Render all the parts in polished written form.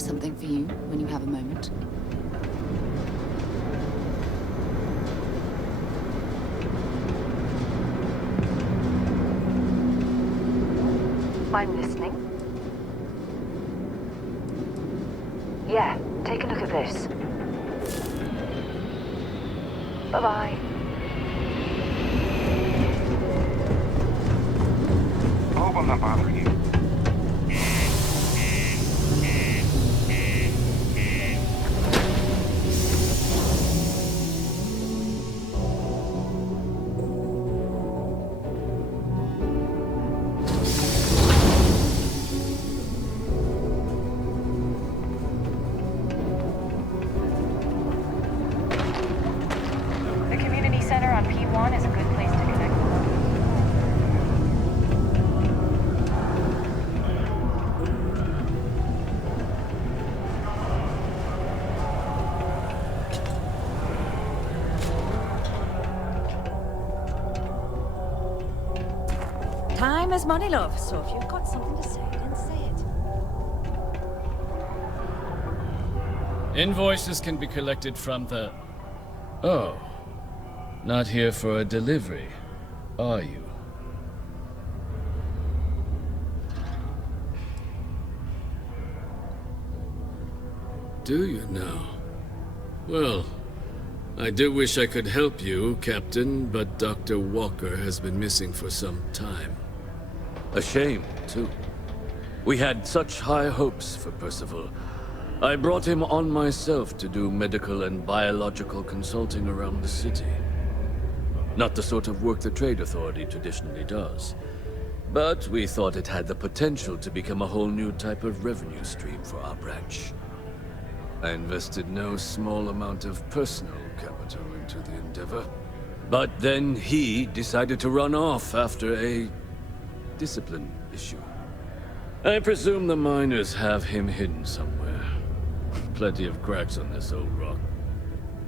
have something for you when you have a moment. I'm listening. Yeah, take a look at this. Bye-bye. Оба напарки. The community center on P1 is a good place to connect with them. Time is money, love. So if you've got something to say, then say it. Invoices can be collected from the... Oh. Not here for a delivery, are you? Do you now? Well, I do wish I could help you, Captain, but Dr. Walker has been missing for some time. A shame, too. We had such high hopes for Percival. I brought him on myself to do medical and biological consulting around the city. Not the sort of work the Trade Authority traditionally does. But we thought it had the potential to become a whole new type of revenue stream for our branch. I invested no small amount of personal capital into the endeavor. But then he decided to run off after a discipline issue. I presume the miners have him hidden somewhere. Plenty of cracks on this old rock.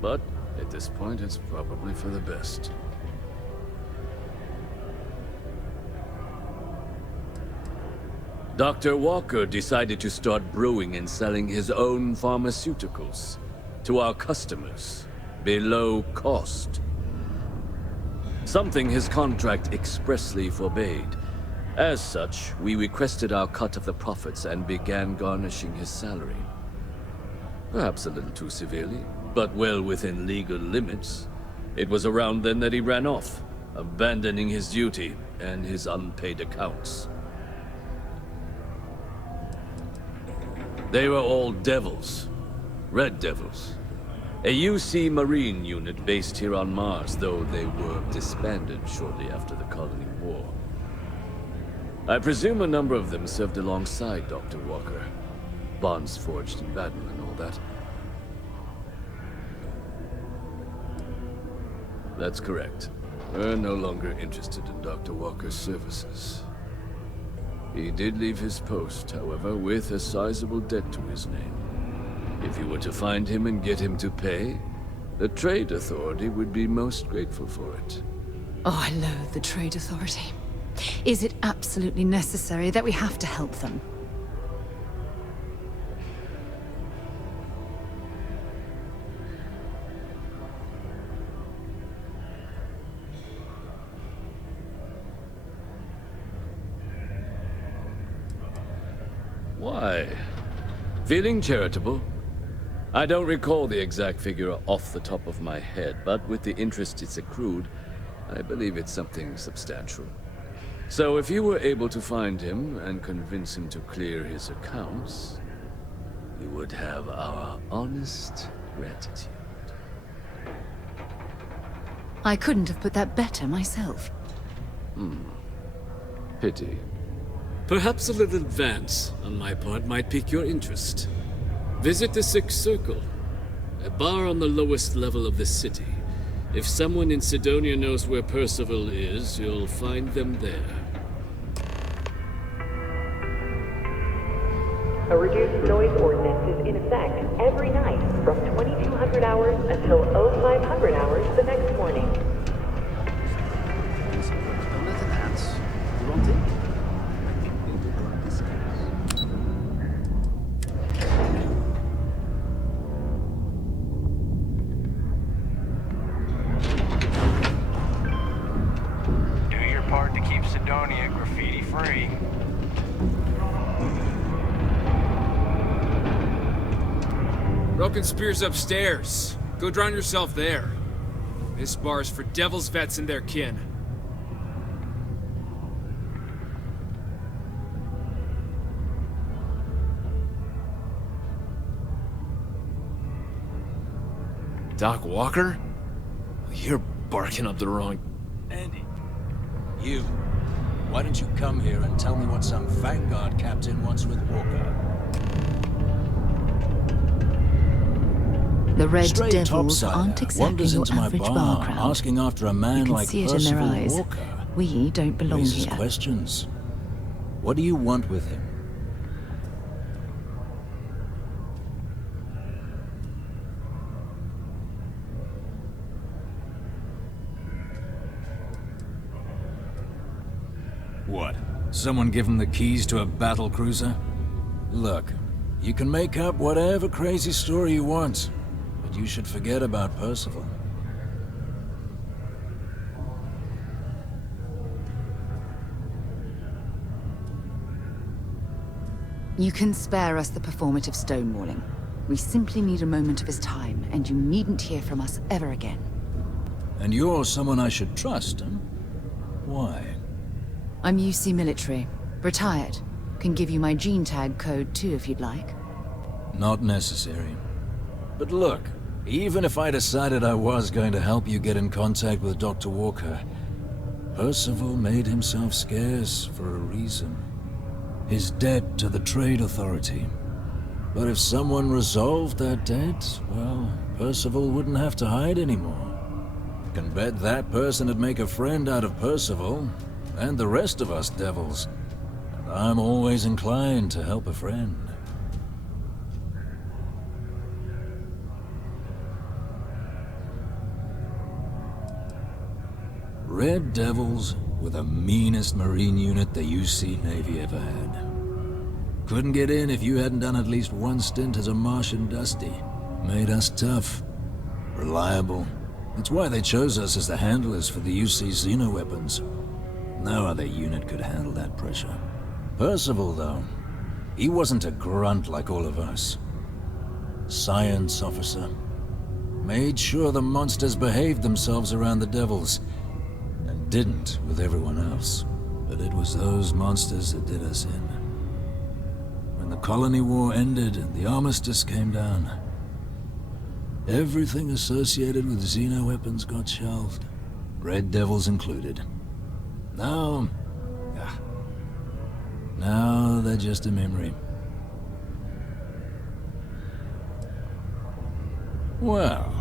But at this point, it's probably for the best. Dr. Walker decided to start brewing and selling his own pharmaceuticals to our customers below cost. Something his contract expressly forbade. As such, we requested our cut of the profits and began garnishing his salary. Perhaps a little too severely, but well within legal limits. It was around then that he ran off, abandoning his duty and his unpaid accounts. They were all devils. Red Devils. A UC Marine unit based here on Mars, though they were disbanded shortly after the Colony War. I presume a number of them served alongside Dr. Walker. Bonds forged in battle and all that. That's correct. We're no longer interested in Dr. Walker's services. He did leave his post, however, with a sizable debt to his name. If you were to find him and get him to pay, the Trade Authority would be most grateful for it. Oh, I loathe the Trade Authority. Is it absolutely necessary that we have to help them? Why? Feeling charitable? I don't recall the exact figure off the top of my head, but with the interest it's accrued, I believe it's something substantial. So if you were able to find him and convince him to clear his accounts, you would have our honest gratitude. I couldn't have put that better myself. Pity. Perhaps a little advance on my part might pique your interest. Visit the Sixth Circle, a bar on the lowest level of the city. If someone in Cydonia knows where Percival is, you'll find them there. A reduced noise ordinance is in effect every night from 2200 hours until 0500 hours the next morning. part to keep Cydonia graffiti-free. Broken Spear's upstairs. Go drown yourself there. This bar's for devil's vets and their kin. Doc Walker? You're barking up the wrong... Andy, you. Why don't you come here and tell me what some Vanguard captain wants with Walker? The Red Straight Devils aren't topsider exactly wanders your into my average bar, bar crowd. asking after a man You can like see it in their Percival eyes. Walker. We don't belong Raises here. questions. What do you want with him? What? Someone give him the keys to a battle cruiser? Look, you can make up whatever crazy story you want, but you should forget about Percival. You can spare us the performative stonewalling. We simply need a moment of his time, and you needn't hear from us ever again. And you're someone I should trust, huh? Why? I'm UC military. Retired. Can give you my gene tag code too if you'd like. Not necessary. But look, even if I decided I was going to help you get in contact with Dr. Walker, Percival made himself scarce for a reason. His debt to the Trade Authority. But if someone resolved that debt, well, Percival wouldn't have to hide anymore. Can bet that person would make a friend out of Percival, and the rest of us devils. And I'm always inclined to help a friend. Red Devils were the meanest Marine unit the UC Navy ever had. Couldn't get in if you hadn't done at least one stint as a Martian Dusty. Made us tough, reliable. That's why they chose us as the handlers for the UC xenoweapons. No other unit could handle that pressure. Percival, though, he wasn't a grunt like all of us. Science officer. Made sure the monsters behaved themselves around the devils, and didn't with everyone else. But it was those monsters that did us in. When the colony war ended and the armistice came down, everything associated with xenoweapons got shelved, Red Devils included. Now they're just a memory. Well,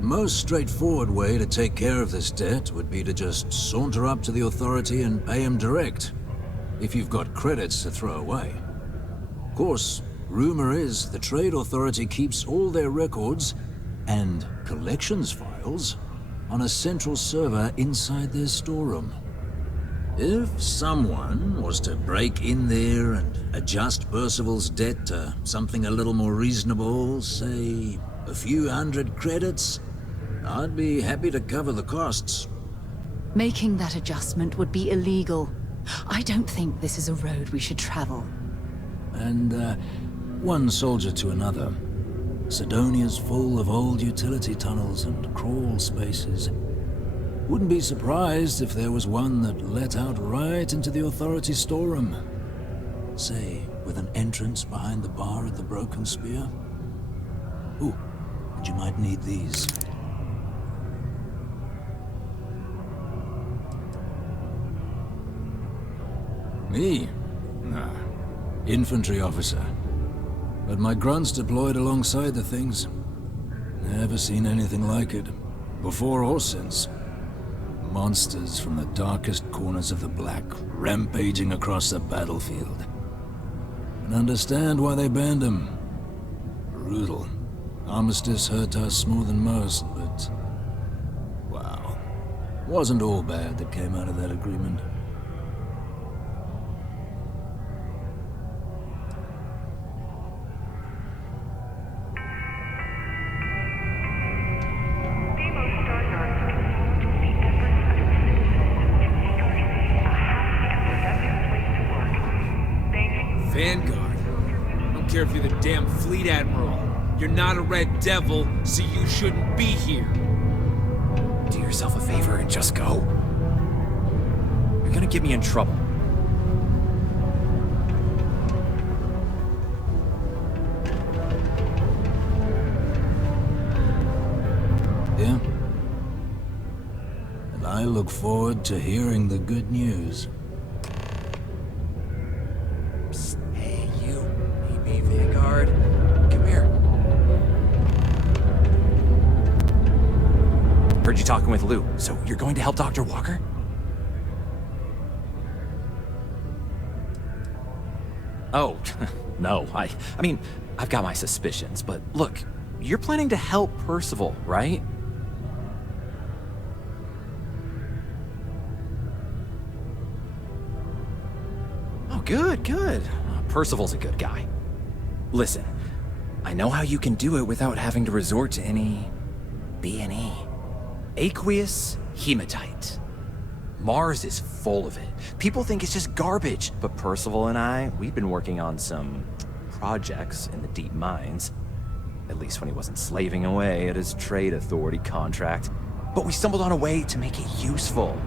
most straightforward way to take care of this debt would be to just saunter up to the Authority and pay him direct, if you've got credits to throw away. Of course, rumor is the Trade Authority keeps all their records and collections files on a central server inside their storeroom. If someone was to break in there and adjust Percival's debt to something a little more reasonable, say a few hundred credits, I'd be happy to cover the costs. Making that adjustment would be illegal. I don't think this is a road we should travel. And, one soldier to another. Cydonia's full of old utility tunnels and crawl spaces. Wouldn't be surprised if there was one that let out right into the Authority storeroom. Say, with an entrance behind the bar at the Broken Spear. Ooh, and you might need these. Me? Nah. Infantry officer. But my grunt's deployed alongside the things. Never seen anything like it. Before or since. Monsters from the darkest corners of the Black, rampaging across the battlefield. And understand why they banned them. Brutal. Armistice hurt us more than most, but... wow. Wasn't all bad that came out of that agreement. Vanguard? I don't care if you're the damn fleet admiral. You're not a Red Devil, so you shouldn't be here. Do yourself a favor and just go. You're gonna get me in trouble. Yeah. And I look forward to hearing the good news. Psst, hey, you. Maybe Vanguard. Come here. Heard you talking with Lou, so you're going to help Dr. Walker? Oh, no, I mean, I've got my suspicions, but look, you're planning to help Percival, right? Oh, good, good. Percival's a good guy. Listen, I know how you can do it without having to resort to any B&E. Aqueous hematite. Mars is full of it. People think it's just garbage, but Percival and I, we've been working on some projects in the deep mines. At least when he wasn't slaving away at his trade authority contract. But we stumbled on a way to make it useful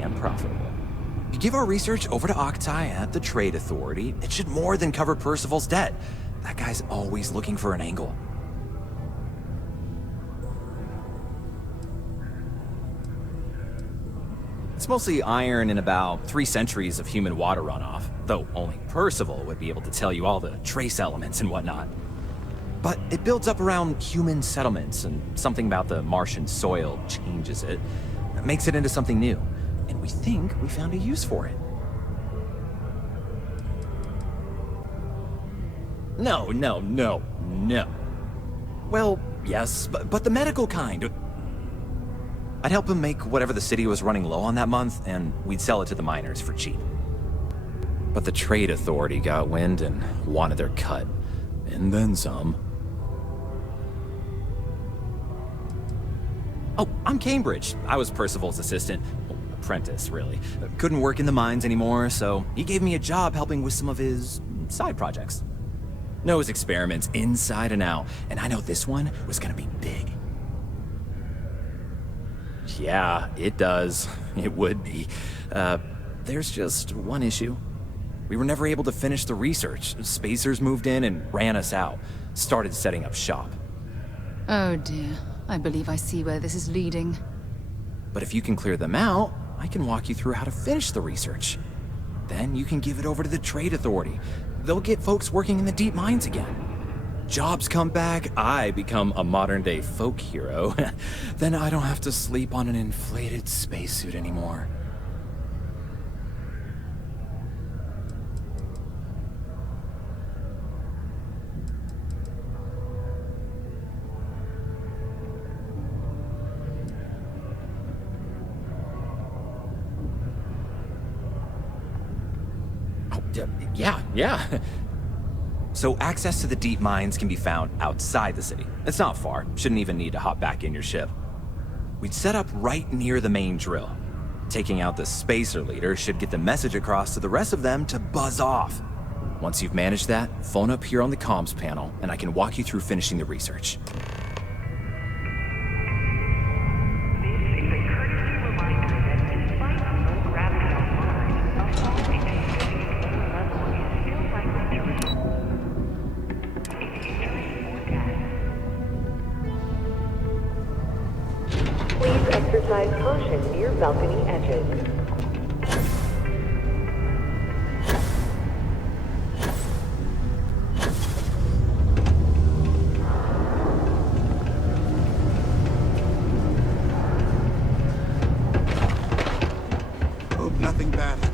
and profitable. You give our research over to Oktai at the trade authority, it should more than cover Percival's debt. That guy's always looking for an angle. It's mostly iron and about 3 centuries of human water runoff, though only Percival would be able to tell you all the trace elements and whatnot. But it builds up around human settlements, and something about the Martian soil changes it. That makes it into something new, and we think we found a use for it. No. Well, yes, but the medical kind. I'd help him make whatever the city was running low on that month, and we'd sell it to the miners for cheap. But the trade authority got wind and wanted their cut. And then some. Oh, I'm Cambridge. I was Percival's assistant. Apprentice, really. Couldn't work in the mines anymore, so he gave me a job helping with some of his side projects. Knows experiments inside and out, and I know this one was gonna be big. Yeah, it does. It would be. There's just one issue. We were never able to finish the research. Spacers moved in and ran us out. Started setting up shop. Oh dear. I believe I see where this is leading. But if you can clear them out, I can walk you through how to finish the research. Then you can give it over to the trade authority. They'll get folks working in the deep mines again. Jobs come back, I become a modern-day folk hero. Then I don't have to sleep on an inflated spacesuit anymore. Oh, yeah. So access to the deep mines can be found outside the city. It's not far. Shouldn't even need to hop back in your ship. We'd set up right near the main drill. Taking out the spacer leader should get the message across to the rest of them to buzz off. Once you've managed that, phone up here on the comms panel, and I can walk you through finishing the research. Exercise caution near balcony edges. Hope nothing bad happens.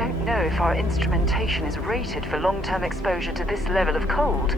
don't know if our instrumentation is rated for long-term exposure to this level of cold.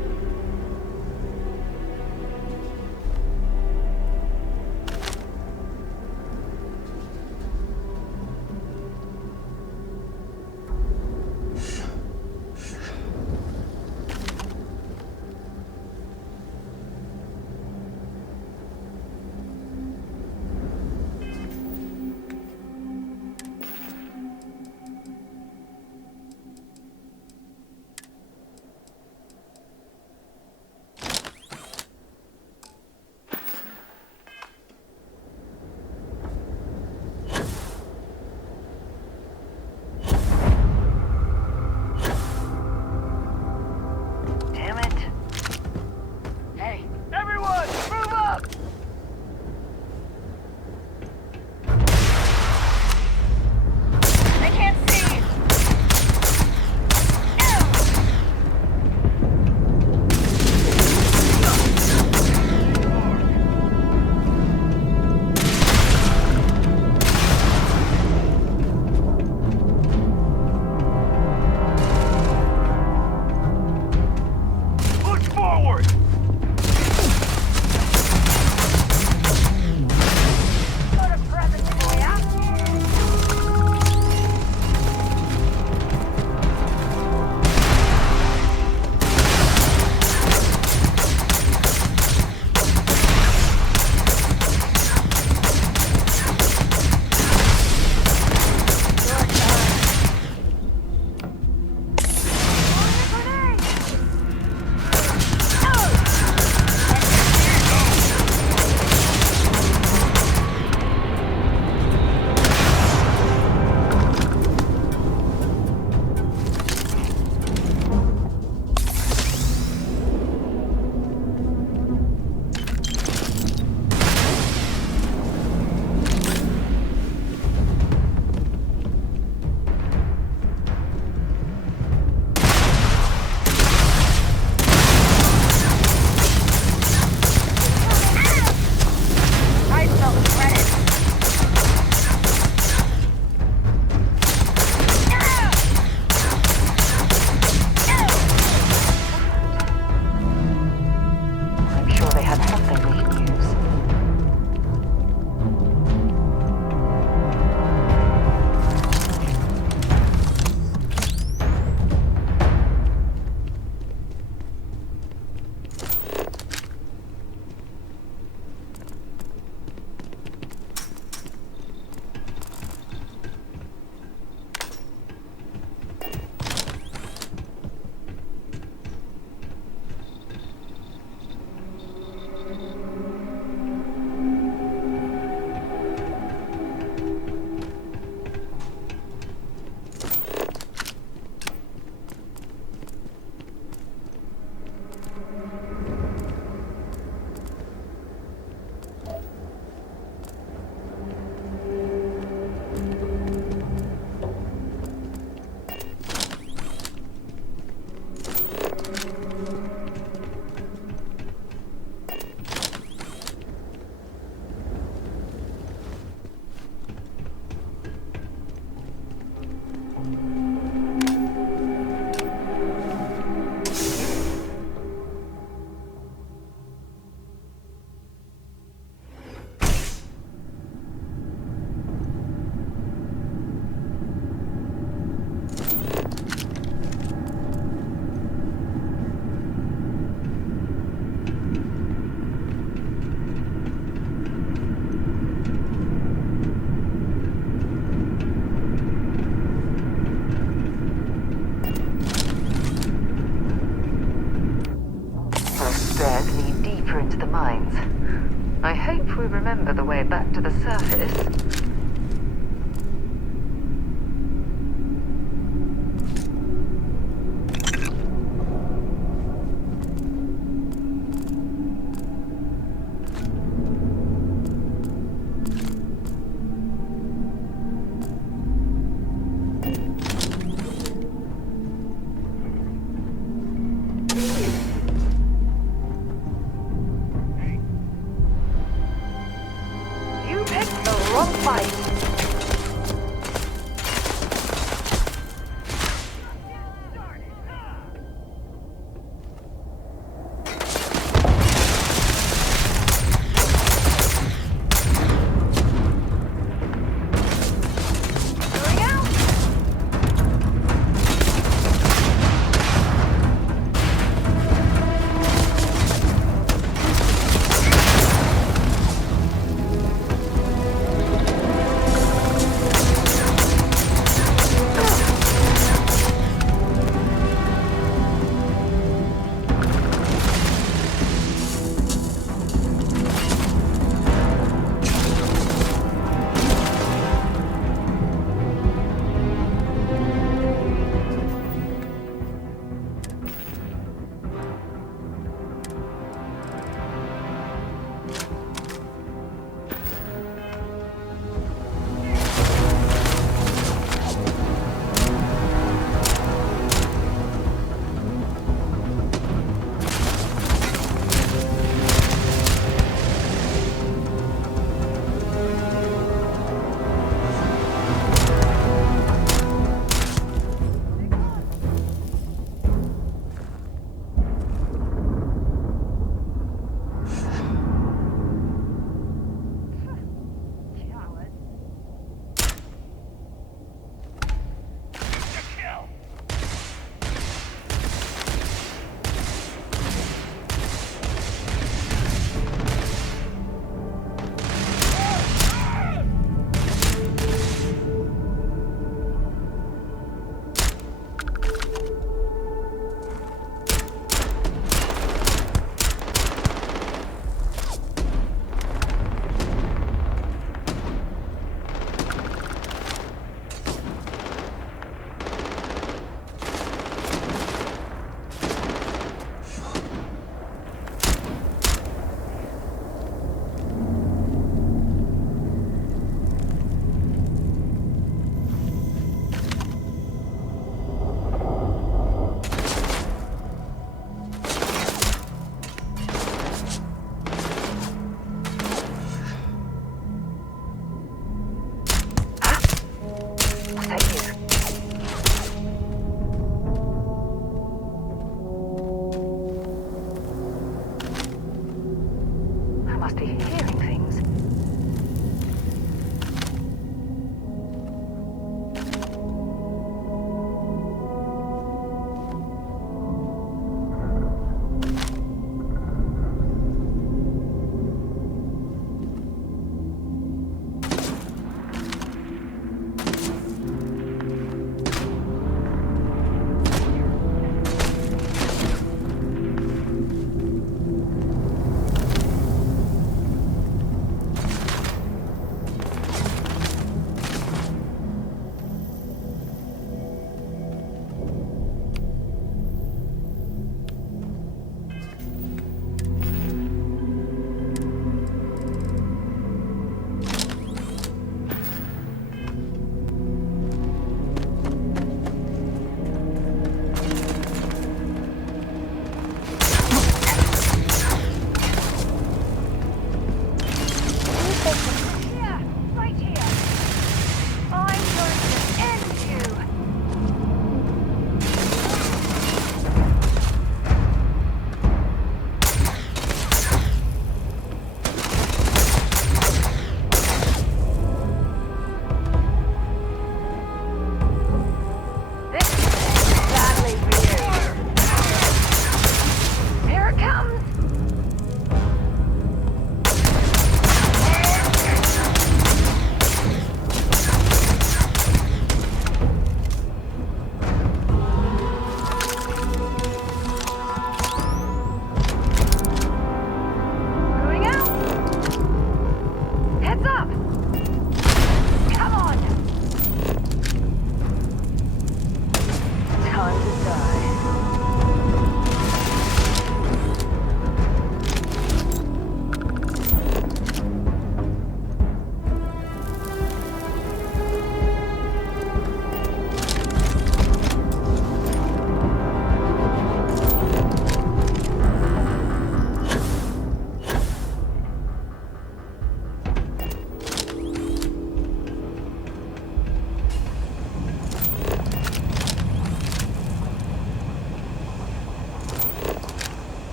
I hope we remember the way back to the surface.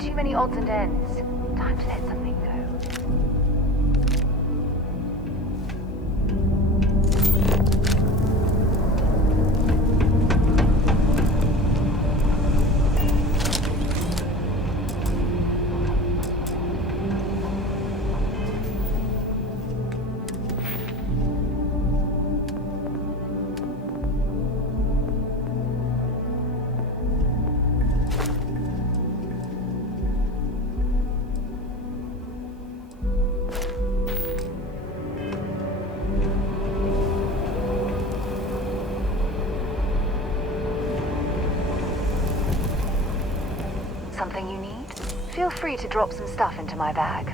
too many odds and ends. Time to let something go. Something you need? Feel free to drop some stuff into my bag.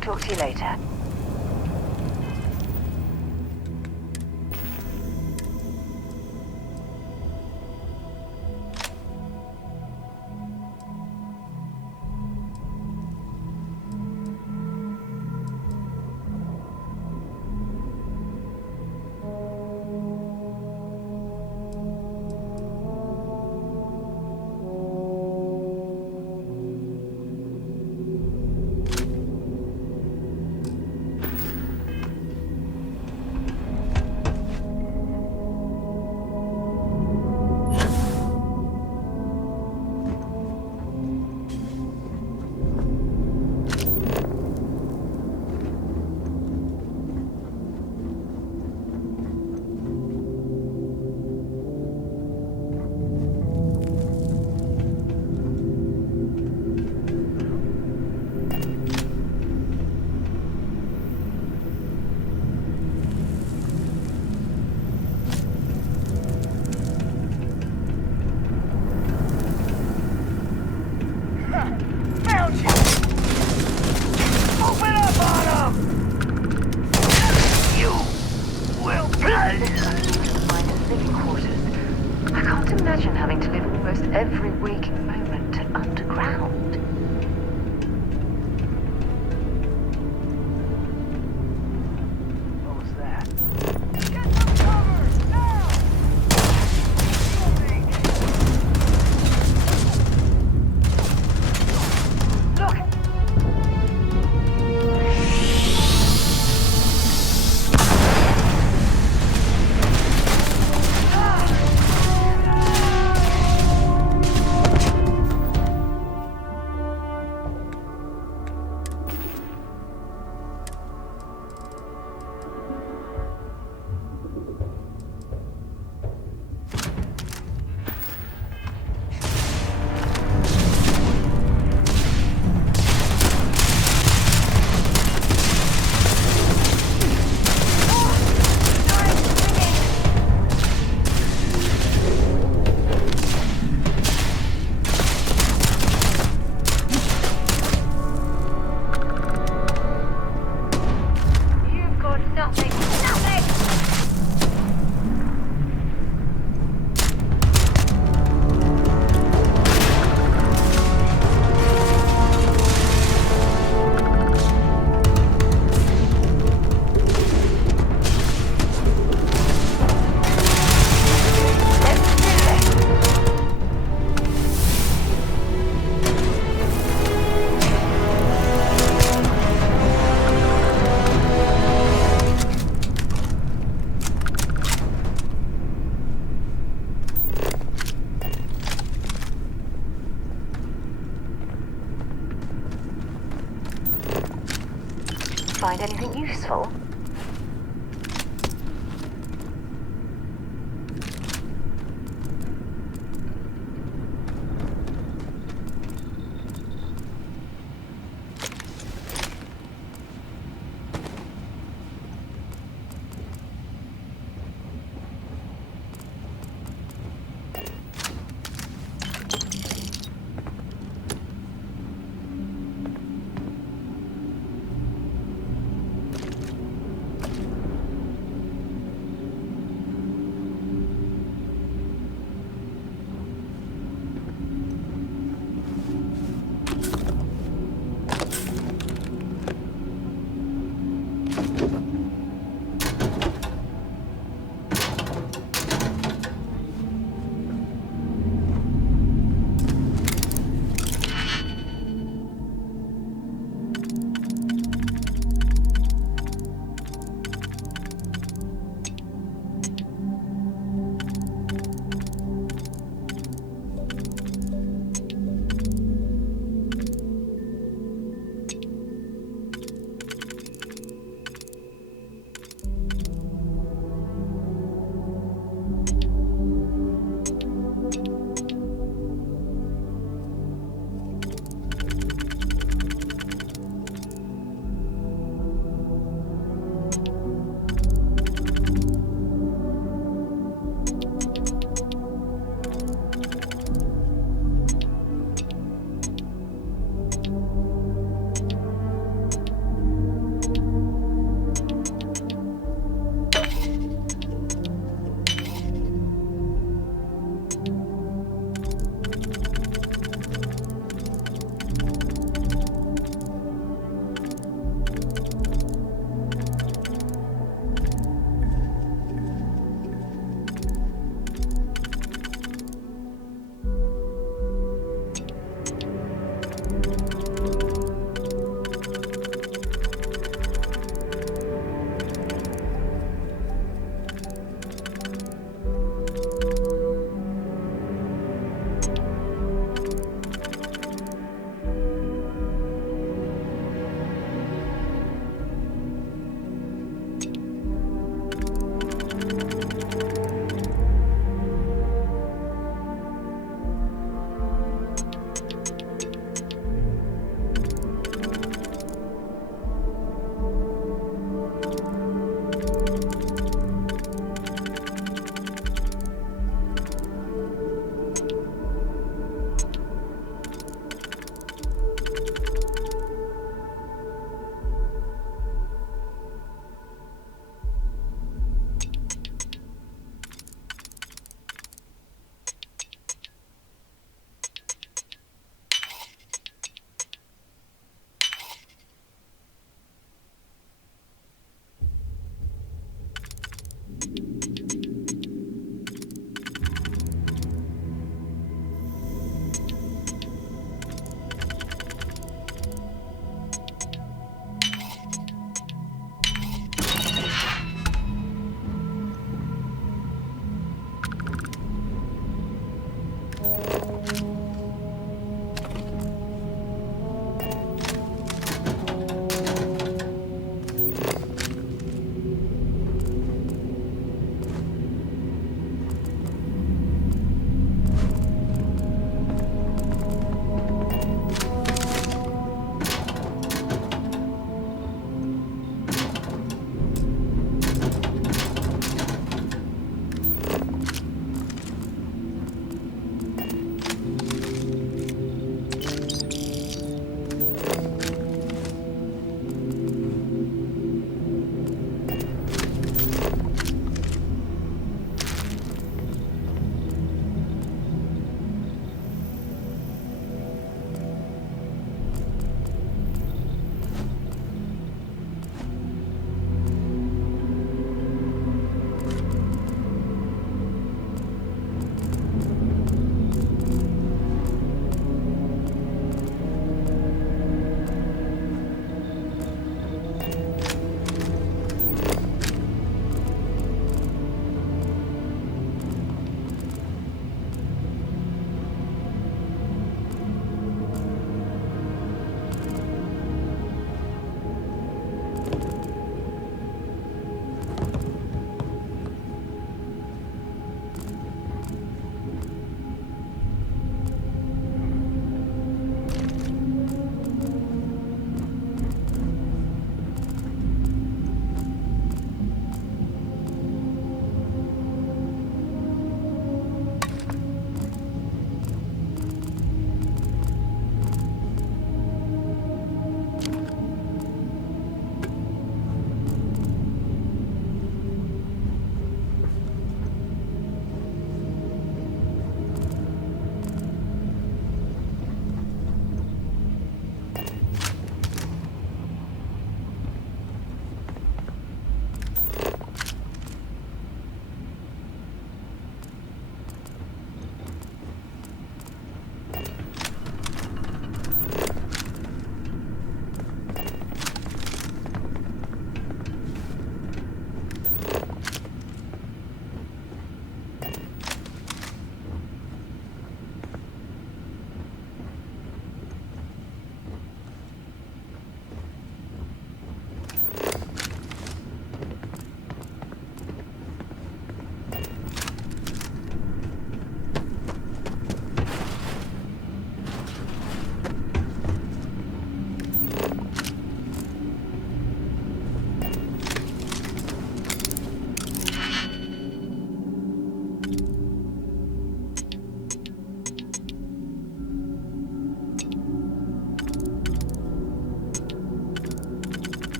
Talk to you later. Every waking moment underground. What was that? Get some cover! Now! Look! useful.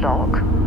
that lock?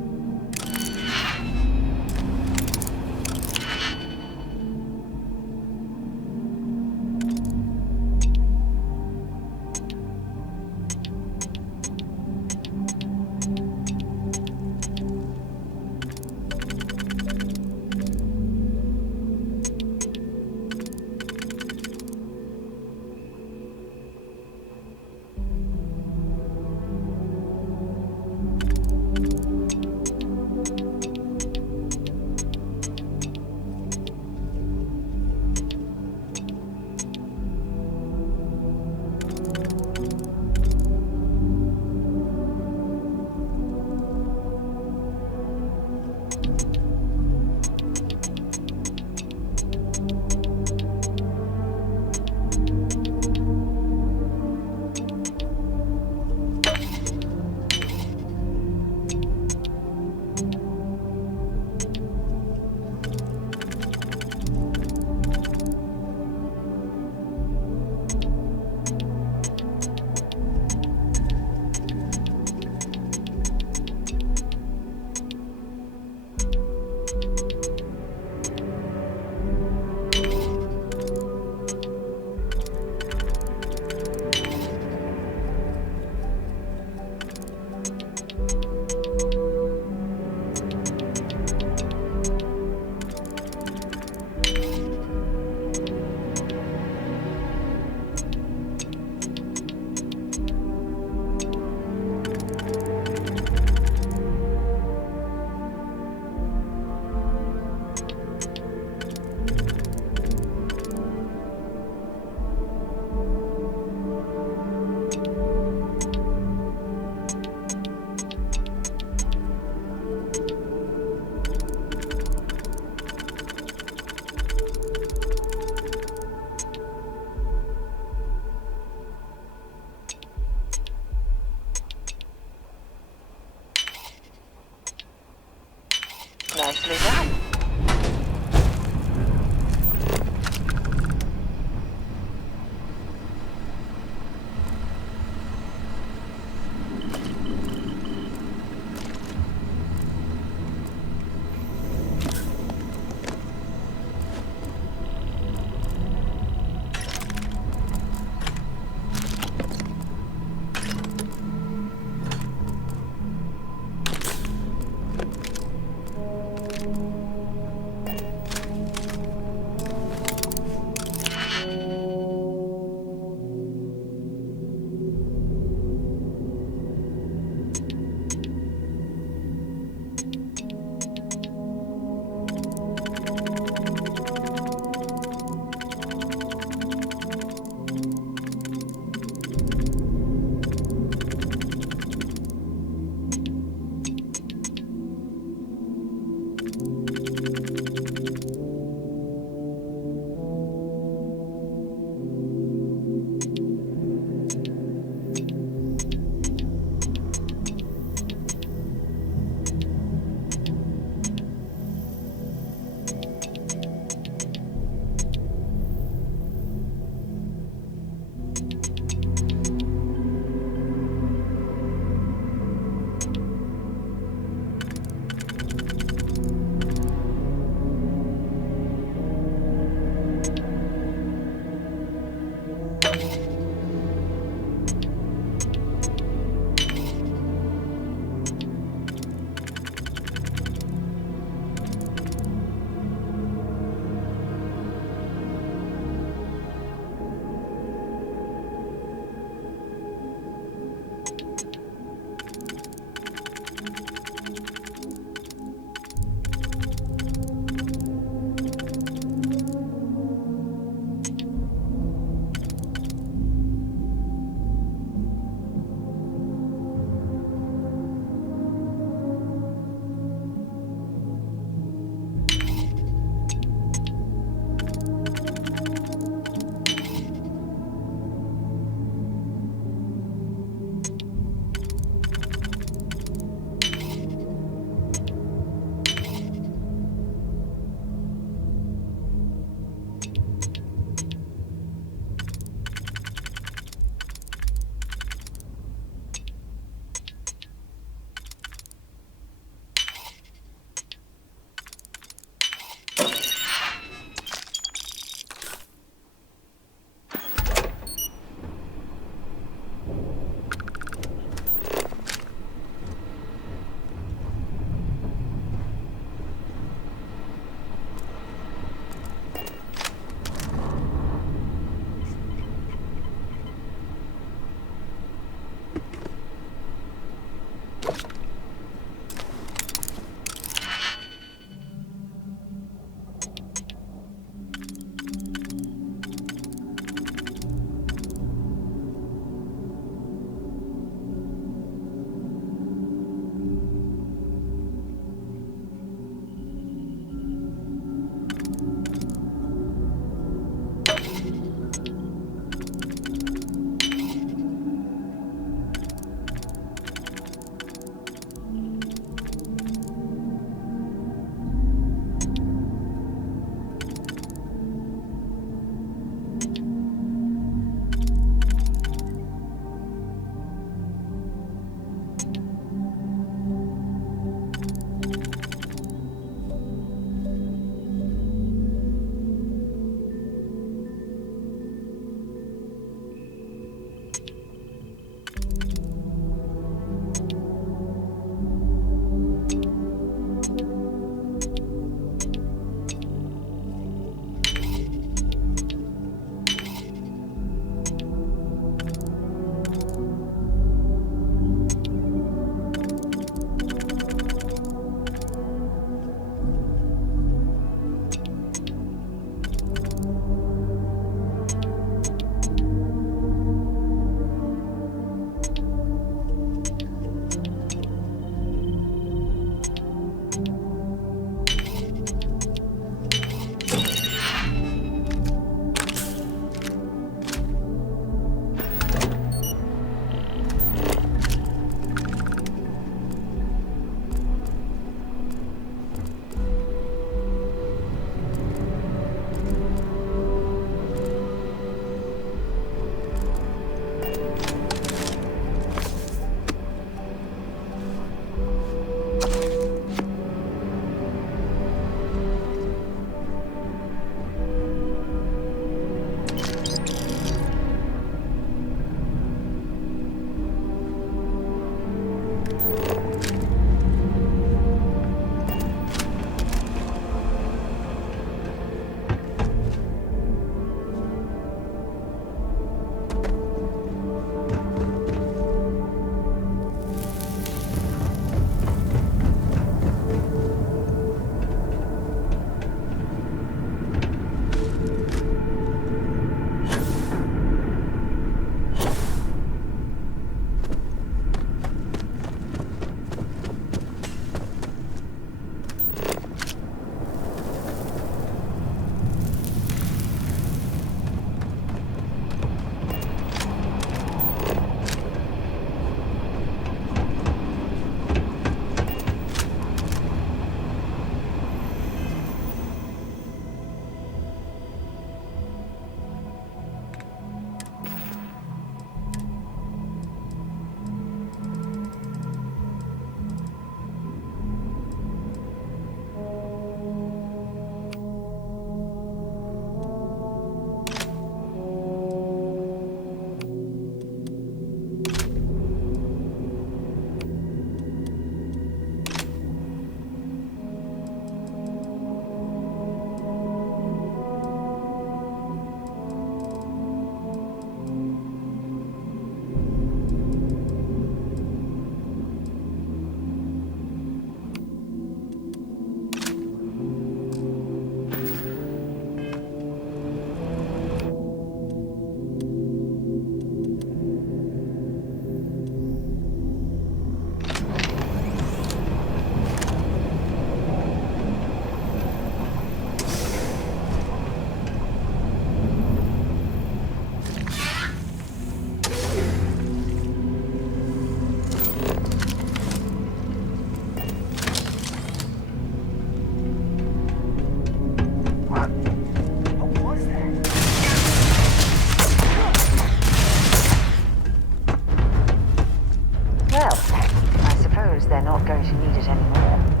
Well, I suppose they're not going to need it anymore.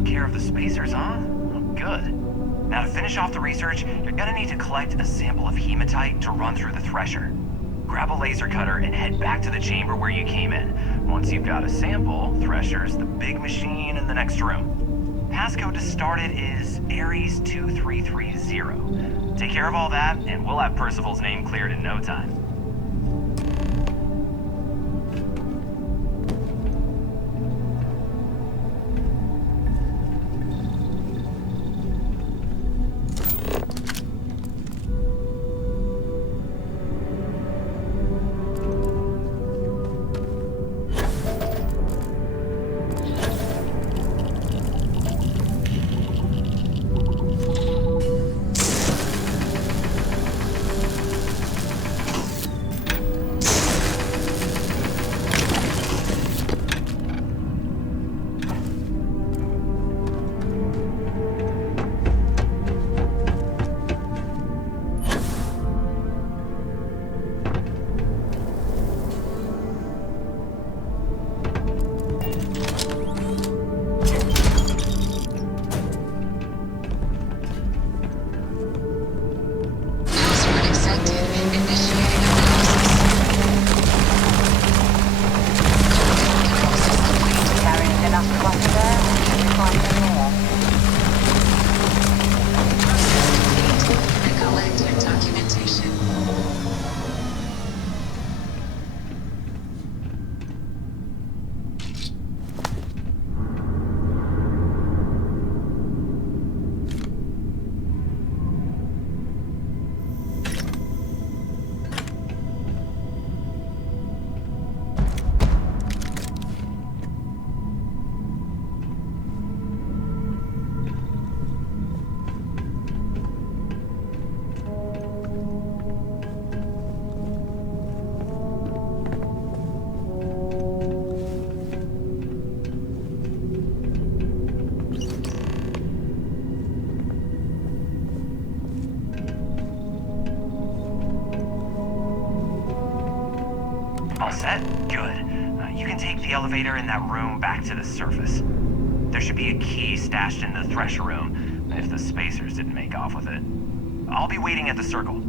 took care of the spacers, huh? Good. Now to finish off the research, you're gonna need to collect a sample of hematite to run through the thresher. Grab a laser cutter and head back to the chamber where you came in. Once you've got a sample, thresher's the big machine in the next room. Passcode to start it is Ares 2330. Take care of all that, and we'll have Percival's name cleared in no time. All set? Good. You can take the elevator in that room back to the surface. There should be a key stashed in the thresher room, if the spacers didn't make off with it. I'll be waiting at the circle.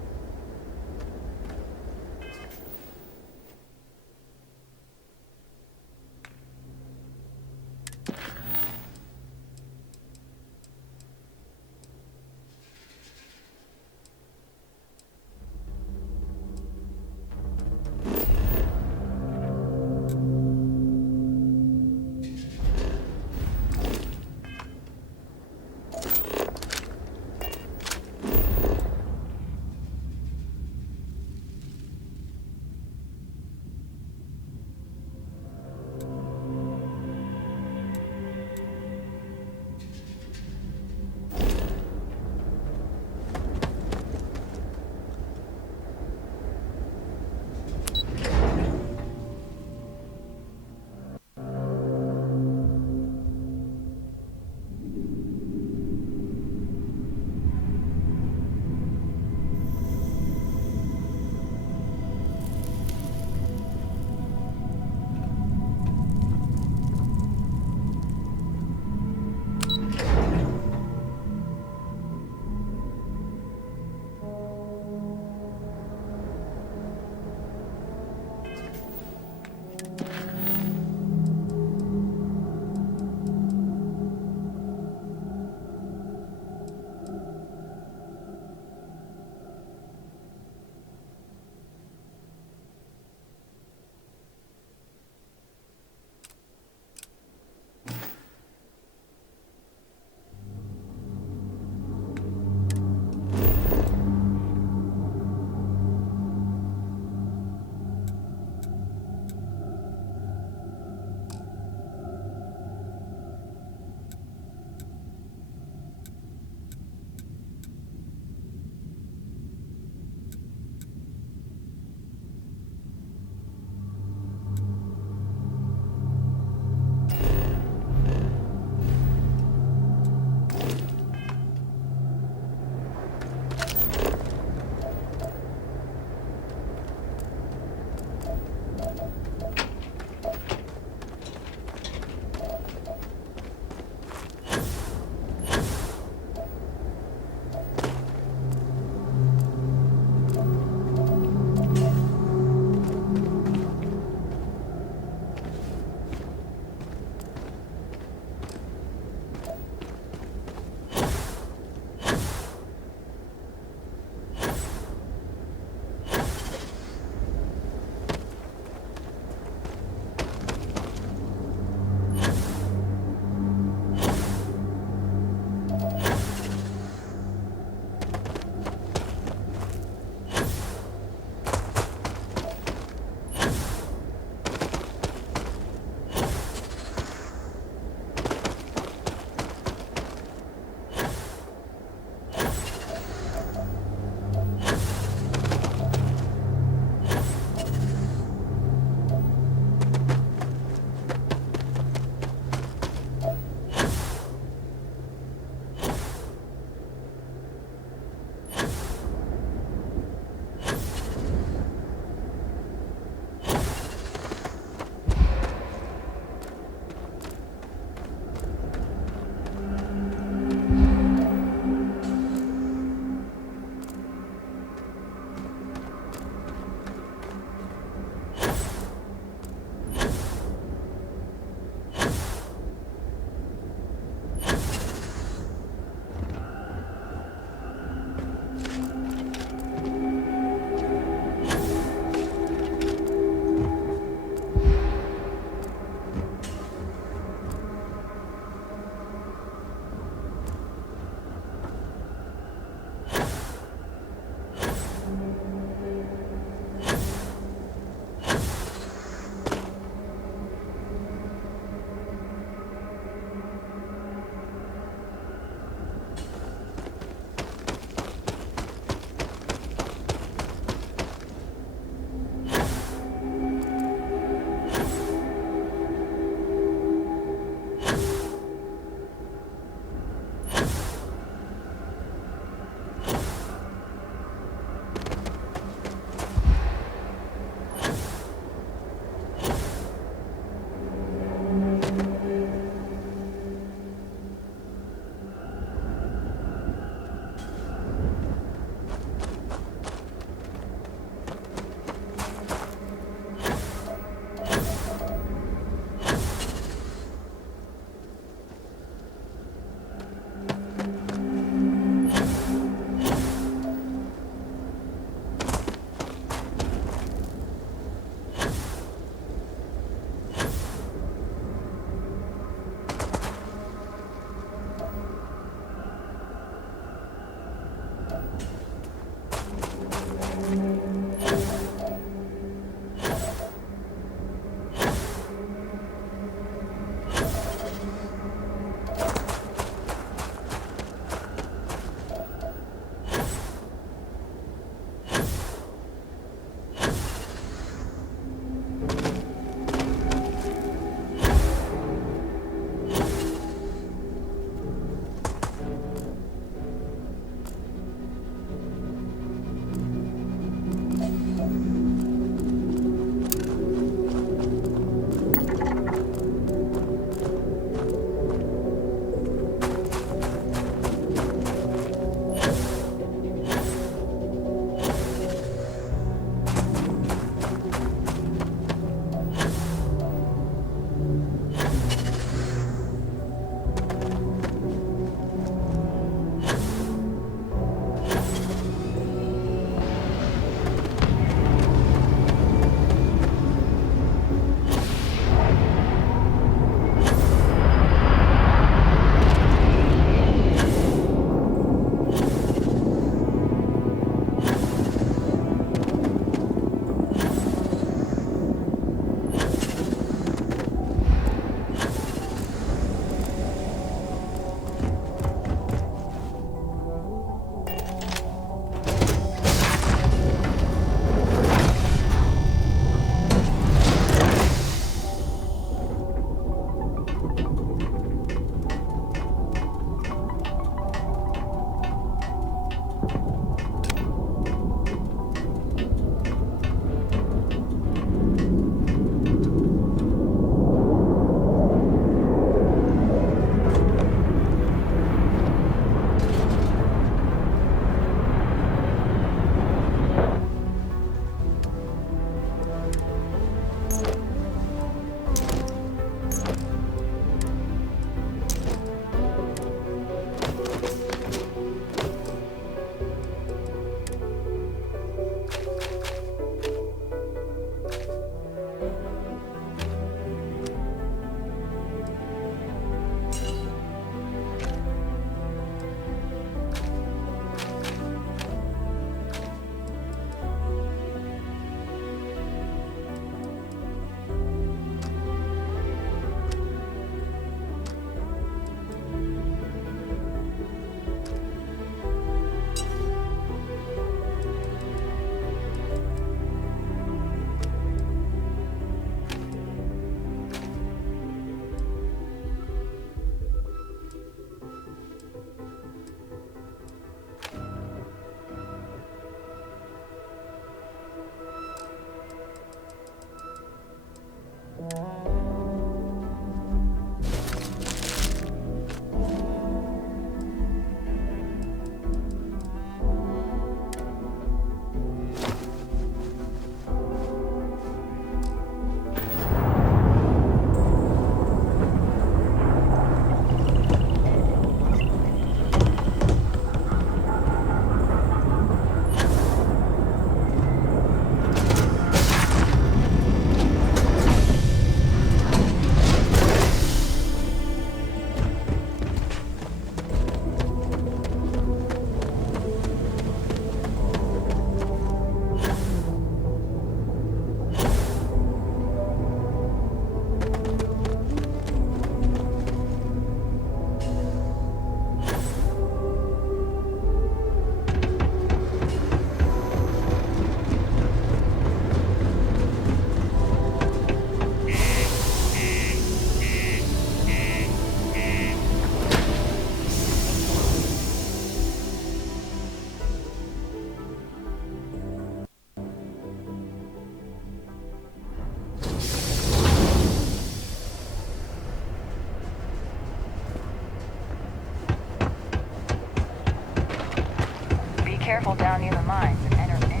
travel down near the mines and enter any...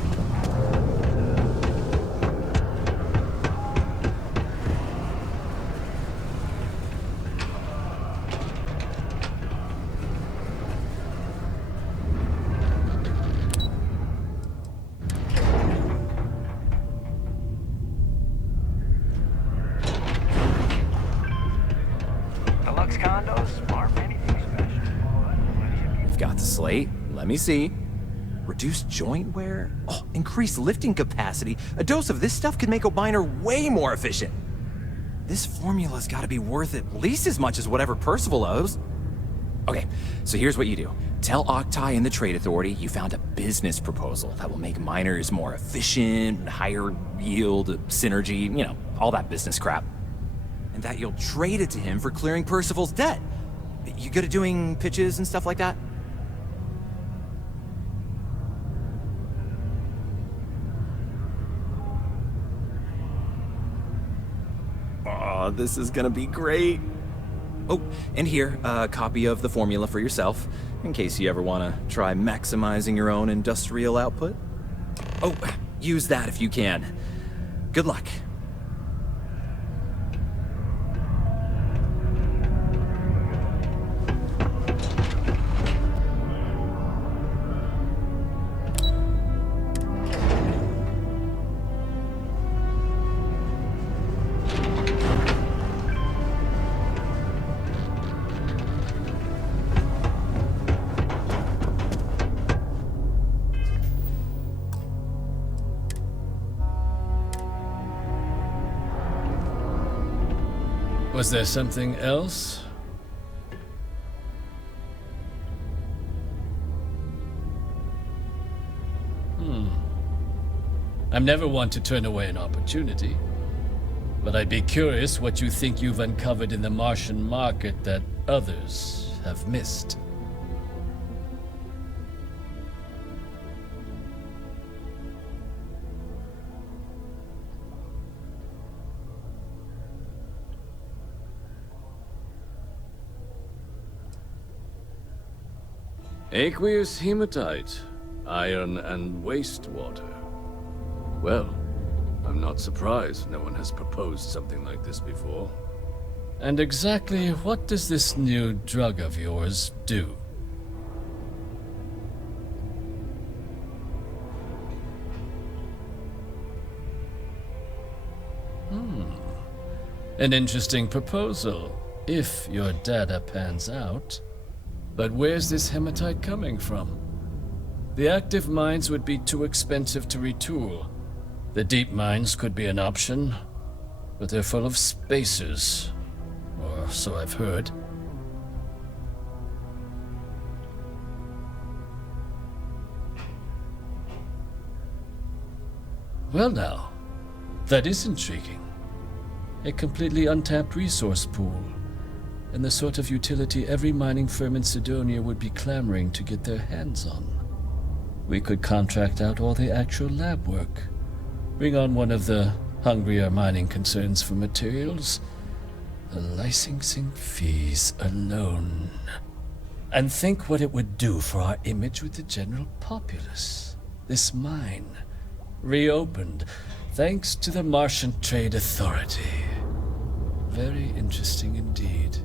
Deluxe condos aren't anything special. You've got the slate. Let me see. Reduced joint wear? Oh, increased lifting capacity. A dose of this stuff could make a miner way more efficient. This formula's gotta be worth at least as much as whatever Percival owes. Okay, so here's what you do. Tell Oktai and the Trade Authority you found a business proposal that will make miners more efficient, higher yield, synergy, you know, all that business crap. And that you'll trade it to him for clearing Percival's debt. You good at doing pitches and stuff like that? Oh, this is gonna be great. Oh, and here, a copy of the formula for yourself, in case you ever want to try maximizing your own industrial output. Oh, use that if you can. Good luck. Was there something else? I'm never one to turn away an opportunity, but I'd be curious what you think you've uncovered in the Martian market that others have missed. Aqueous hematite, iron and wastewater. Well, I'm not surprised no one has proposed something like this before. And exactly what does this new drug of yours do? An interesting proposal, if your data pans out. But where's this hematite coming from? The active mines would be too expensive to retool. The deep mines could be an option, but they're full of spacers, or so I've heard. Well now, that is intriguing. A completely untapped resource pool, and the sort of utility every mining firm in Cydonia would be clamoring to get their hands on. We could contract out all the actual lab work, bring on one of the hungrier mining concerns for materials, the licensing fees alone. And think what it would do for our image with the general populace. This mine, reopened, thanks to the Martian Trade Authority. Very interesting indeed.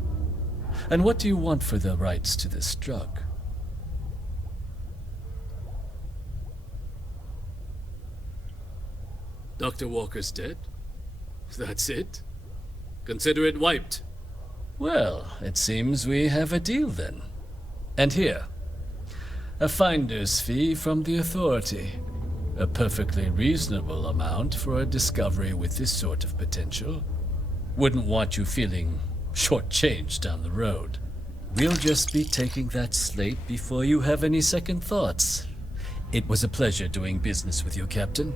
And what do you want for the rights to this drug? Dr. Walker's dead? That's it? Consider it wiped. Well, it seems we have a deal then. And here, a finder's fee from the Authority. A perfectly reasonable amount for a discovery with this sort of potential. Wouldn't want you feeling shortchanged down the road. We'll just be taking that slate before you have any second thoughts. It was a pleasure doing business with you, Captain.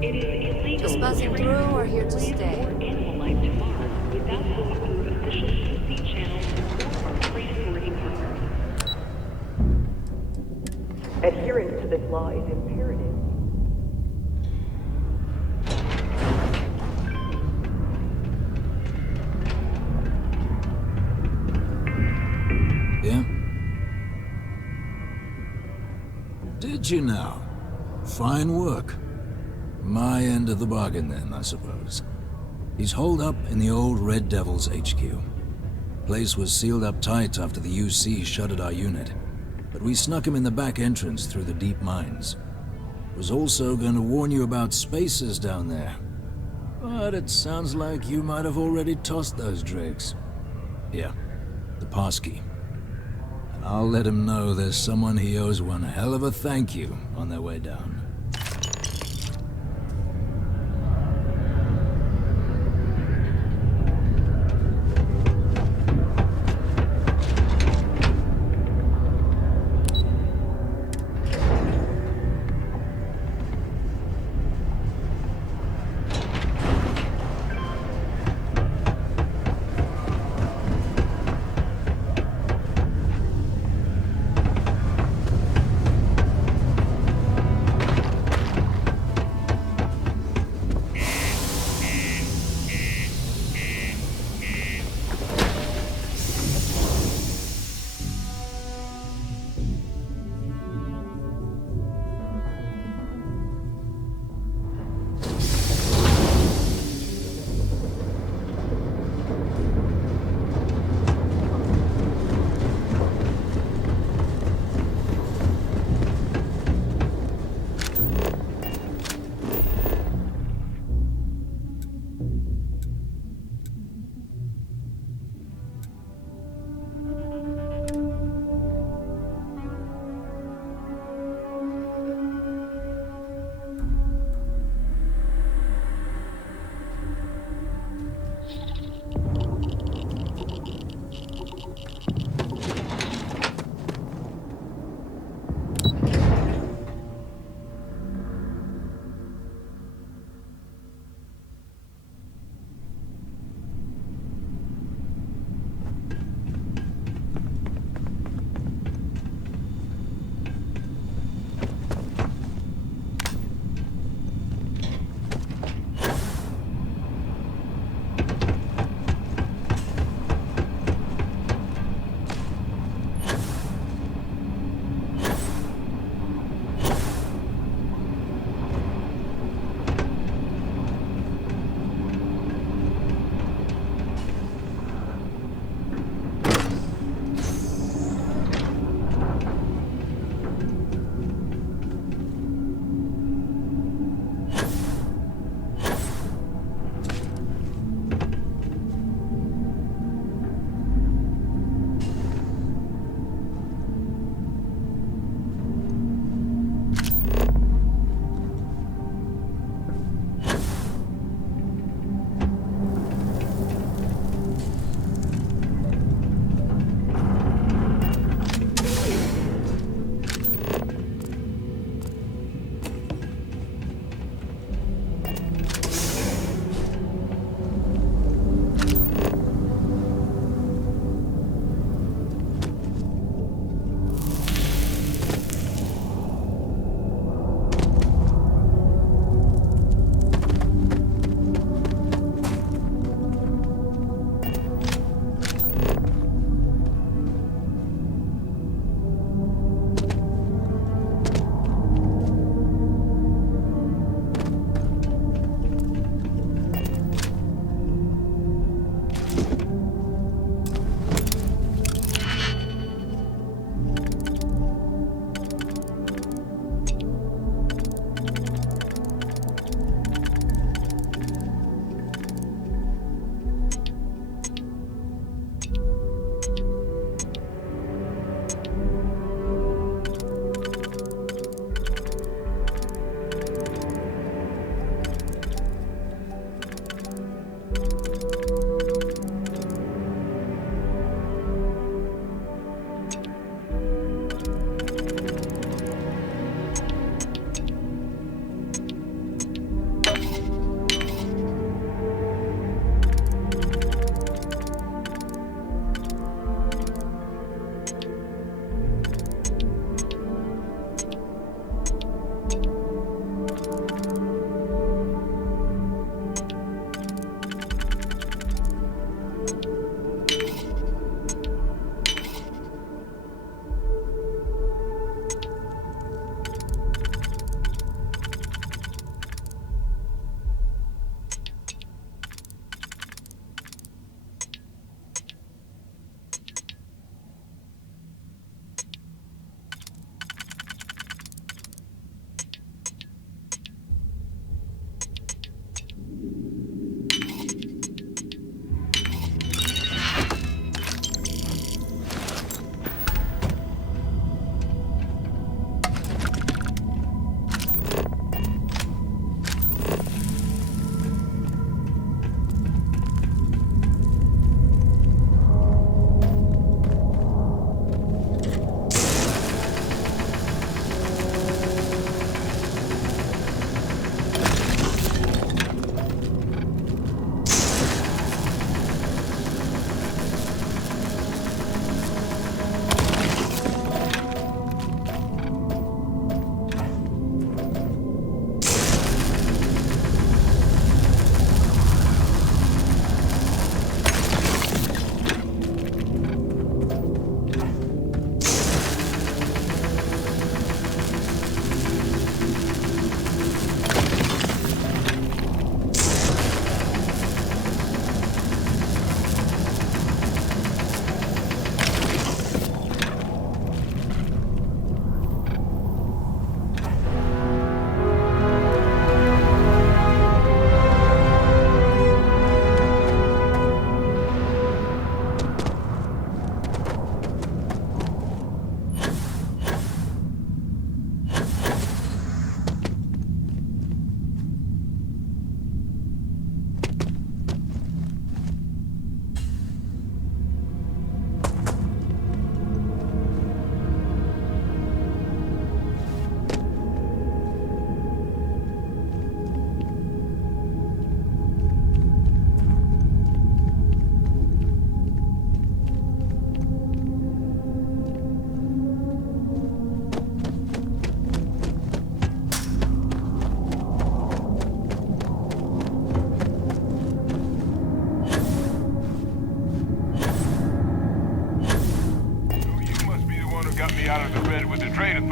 It is illegal Just passing through or here to stay? animal life to Mars without going through official sea channels or trade authority partners. Adherence to this law is imperative. Yeah? Did you now? Fine work. My end of the bargain then, I suppose. He's holed up in the old Red Devil's HQ. Place was sealed up tight after the UC shuttered our unit, but we snuck him in the back entrance through the deep mines. Was also going to warn you about spacers down there. But it sounds like you might have already tossed those drakes. Here, the passkey. And I'll let him know there's someone he owes one hell of a thank you on their way down.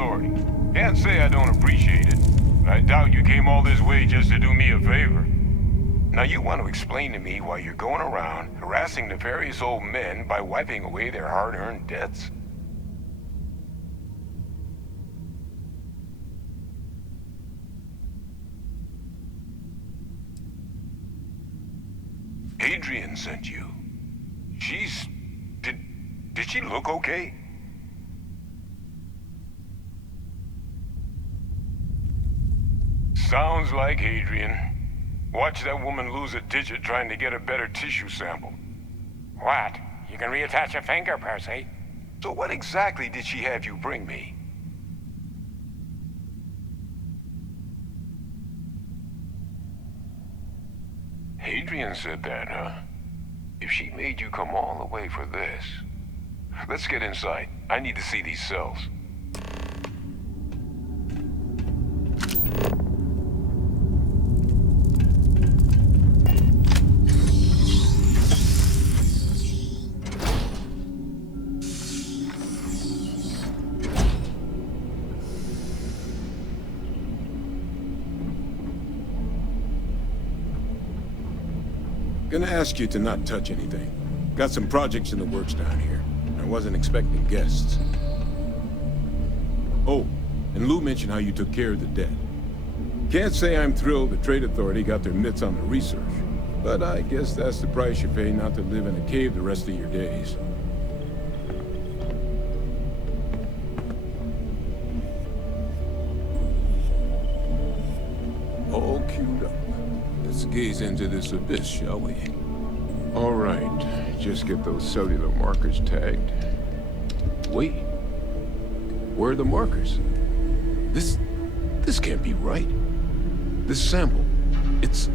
Authority. Can't say I don't appreciate it, but I doubt you came all this way just to do me a favor. Now you want to explain to me why you're going around harassing nefarious old men by wiping away their hard-earned debts? Adrian sent you. She's... Did she look okay? Sounds like Adrian. Watch that woman lose a digit trying to get a better tissue sample. What? You can reattach a finger, Percy. So what exactly did she have you bring me? Adrian said that, huh? If she made you come all the way for this... Let's get inside. I need to see these cells. Gonna ask you to not touch anything. Got some projects in the works down here. I wasn't expecting guests. Oh, and Lou mentioned how you took care of the debt. Can't say I'm thrilled the Trade Authority got their mitts on the research, but I guess that's the price you pay not to live in a cave the rest of your days. All queued up. Let's gaze into this abyss, shall we? All right, just get those cellular markers tagged. Wait. Where are the markers? This can't be right. This sample, it's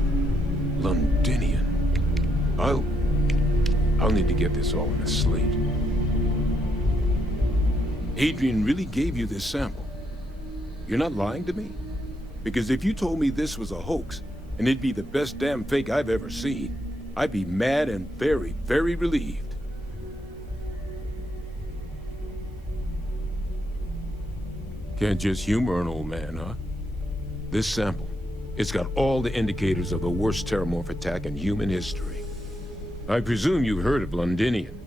Londinian. I'll need to get this all in a slate. Adrian really gave you this sample. You're not lying to me? Because if you told me this was a hoax, and it'd be the best damn fake I've ever seen, I'd be mad and very, very relieved. Can't just humor an old man, huh? This sample, it's got all the indicators of the worst terramorph attack in human history. I presume you've heard of Londinian.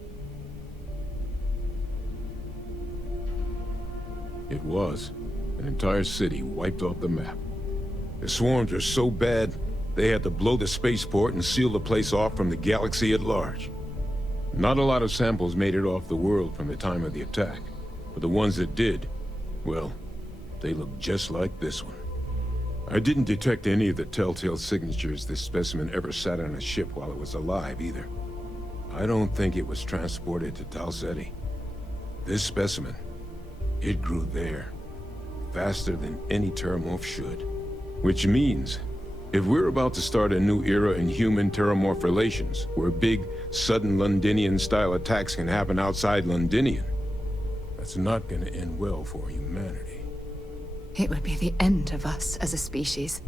It was. An entire city wiped off the map. The swarms are so bad, they had to blow the spaceport and seal the place off from the galaxy at large. Not a lot of samples made it off the world from the time of the attack, but the ones that did, well, they look just like this one. I didn't detect any of the telltale signatures this specimen ever sat on a ship while it was alive, either. I don't think it was transported to Tal Ceti. This specimen, it grew there, faster than any terramorph should. Which means, if we're about to start a new era in human-terramorph relations, where big, sudden Londinian-style attacks can happen outside Londinian, that's not gonna end well for humanity. It would be the end of us as a species.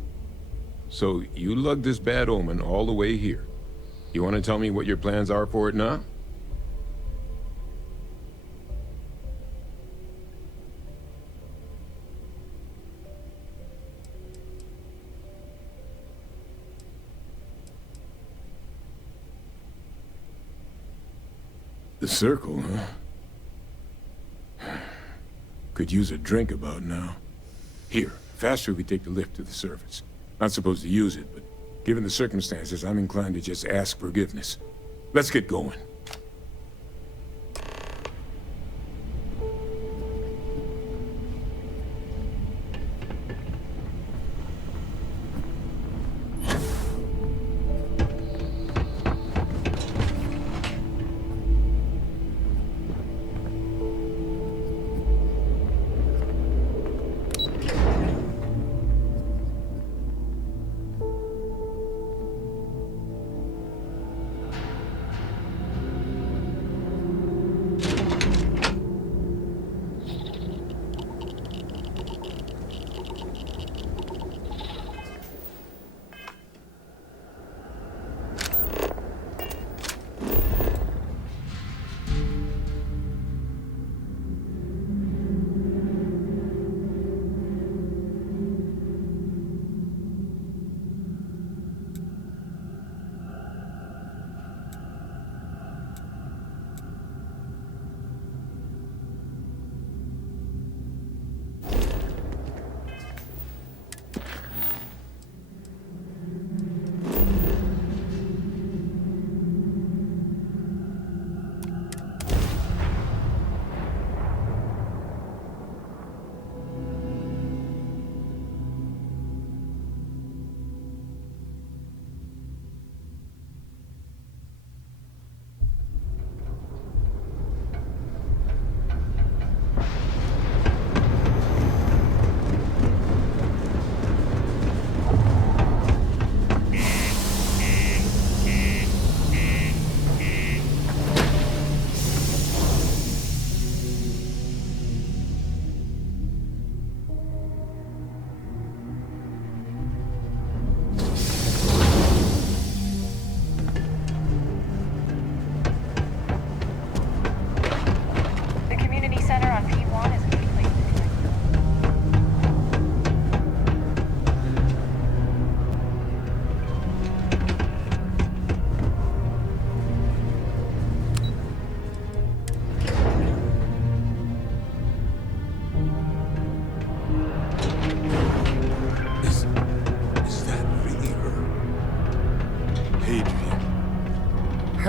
So, you lugged this bad omen all the way here. You want to tell me what your plans are for it now? The circle, huh? Could use a drink about now. Here, faster we take the lift to the surface. Not supposed to use it, but given the circumstances, I'm inclined to just ask forgiveness. Let's get going.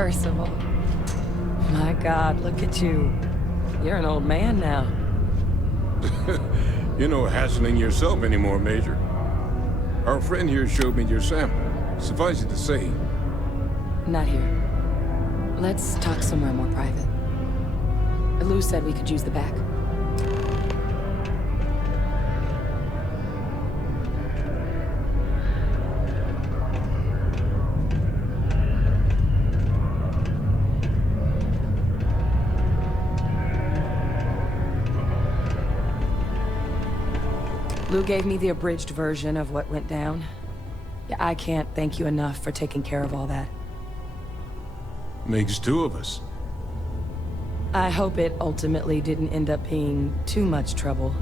Percival. My God, look at you. You're an old man now. You're no hassling yourself anymore, Major. Our friend here showed me your sample. Suffice it to say... Not here. Let's talk somewhere more private. Lou said we could use the back. Lou gave me the abridged version of what went down. Yeah, I can't thank you enough for taking care of all that. Makes two of us. I hope it ultimately didn't end up being too much trouble.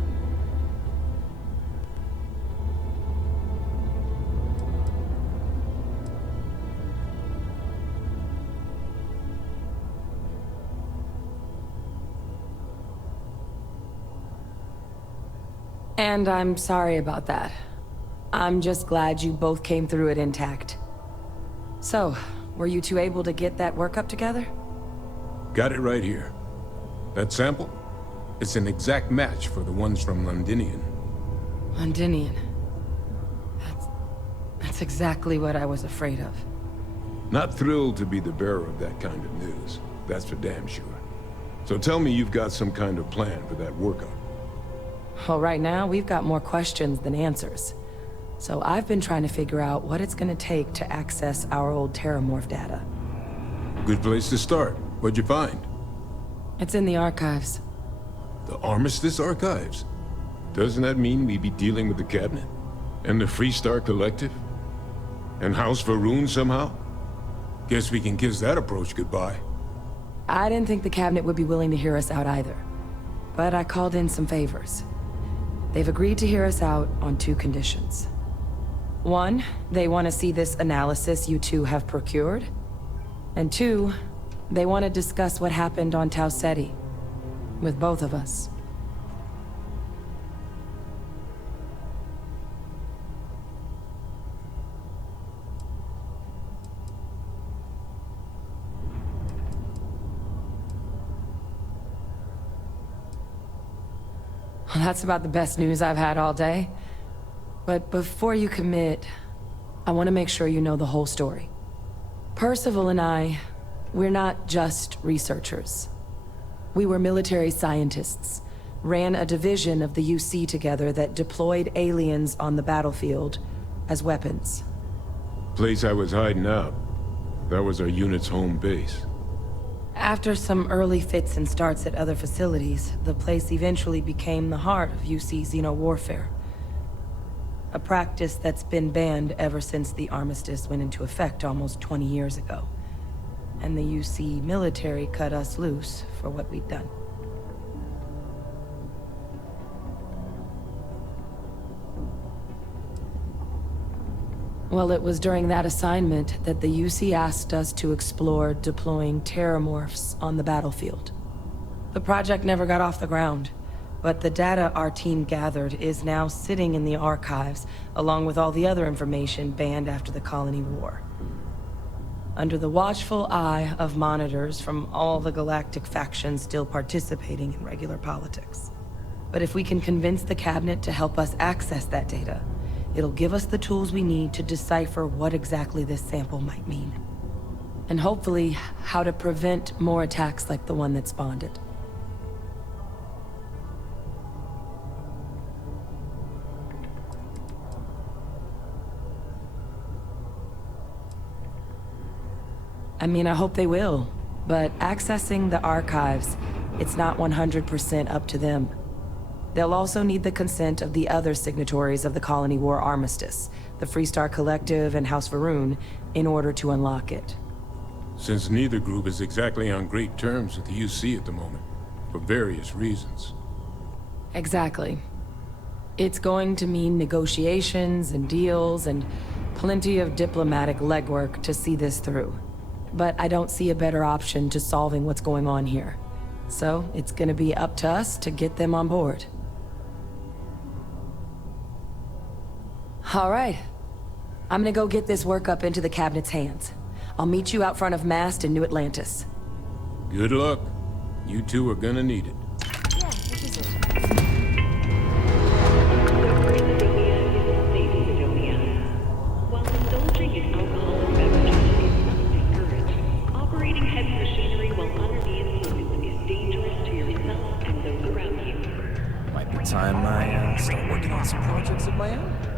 And I'm sorry about that. I'm just glad you both came through it intact. So, were you two able to get that workup together? Got it right here. That sample? It's an exact match for the ones from Londinian. Londinian. That's exactly what I was afraid of. Not thrilled to be the bearer of that kind of news. That's for damn sure. So tell me you've got some kind of plan for that workup. Well, right now, we've got more questions than answers. So I've been trying to figure out what it's gonna take to access our old Terramorph data. Good place to start. What'd you find? It's in the archives. The Armistice Archives? Doesn't that mean we'd be dealing with the Cabinet? And the Freestar Collective? And House Varun somehow? Guess we can kiss that approach goodbye. I didn't think the Cabinet would be willing to hear us out either. But I called in some favors. They've agreed to hear us out on two conditions. One, they want to see this analysis you two have procured. And two, they want to discuss what happened on Tau Ceti. With both of us. Well, that's about the best news I've had all day. But before you commit, I want to make sure you know the whole story. Percival and I, we're not just researchers. We were military scientists, ran a division of the UC together that deployed aliens on the battlefield as weapons. Place I was hiding out. That was our unit's home base. After some early fits and starts at other facilities, the place eventually became the heart of UC xeno-warfare. A practice that's been banned ever since the armistice went into effect almost 20 years ago. And the UC military cut us loose for what we'd done. Well, it was during that assignment that the UC asked us to explore deploying terramorphs on the battlefield. The project never got off the ground, but the data our team gathered is now sitting in the archives, along with all the other information banned after the Colony War. Under the watchful eye of monitors from all the galactic factions still participating in regular politics. But if we can convince the Cabinet to help us access that data, it'll give us the tools we need to decipher what exactly this sample might mean. And hopefully, how to prevent more attacks like the one that spawned it. I mean, I hope they will, but accessing the archives, it's not 100% up to them. They'll also need the consent of the other signatories of the Colony War Armistice, the Freestar Collective and House Varun, in order to unlock it. Since neither group is exactly on great terms with the UC at the moment, for various reasons. Exactly. It's going to mean negotiations and deals and plenty of diplomatic legwork to see this through. But I don't see a better option to solving what's going on here. So it's gonna be up to us to get them on board. All right. I'm gonna go get this work up into the Cabinet's hands. I'll meet you out front of Mast in New Atlantis. Good luck. You two are gonna need it. Yeah, which is it? While indulging in alcoholic beverages is not discouraged, operating heavy machinery while under the influence is dangerous to yourself and those around you. Might be time I start working on some projects of my own.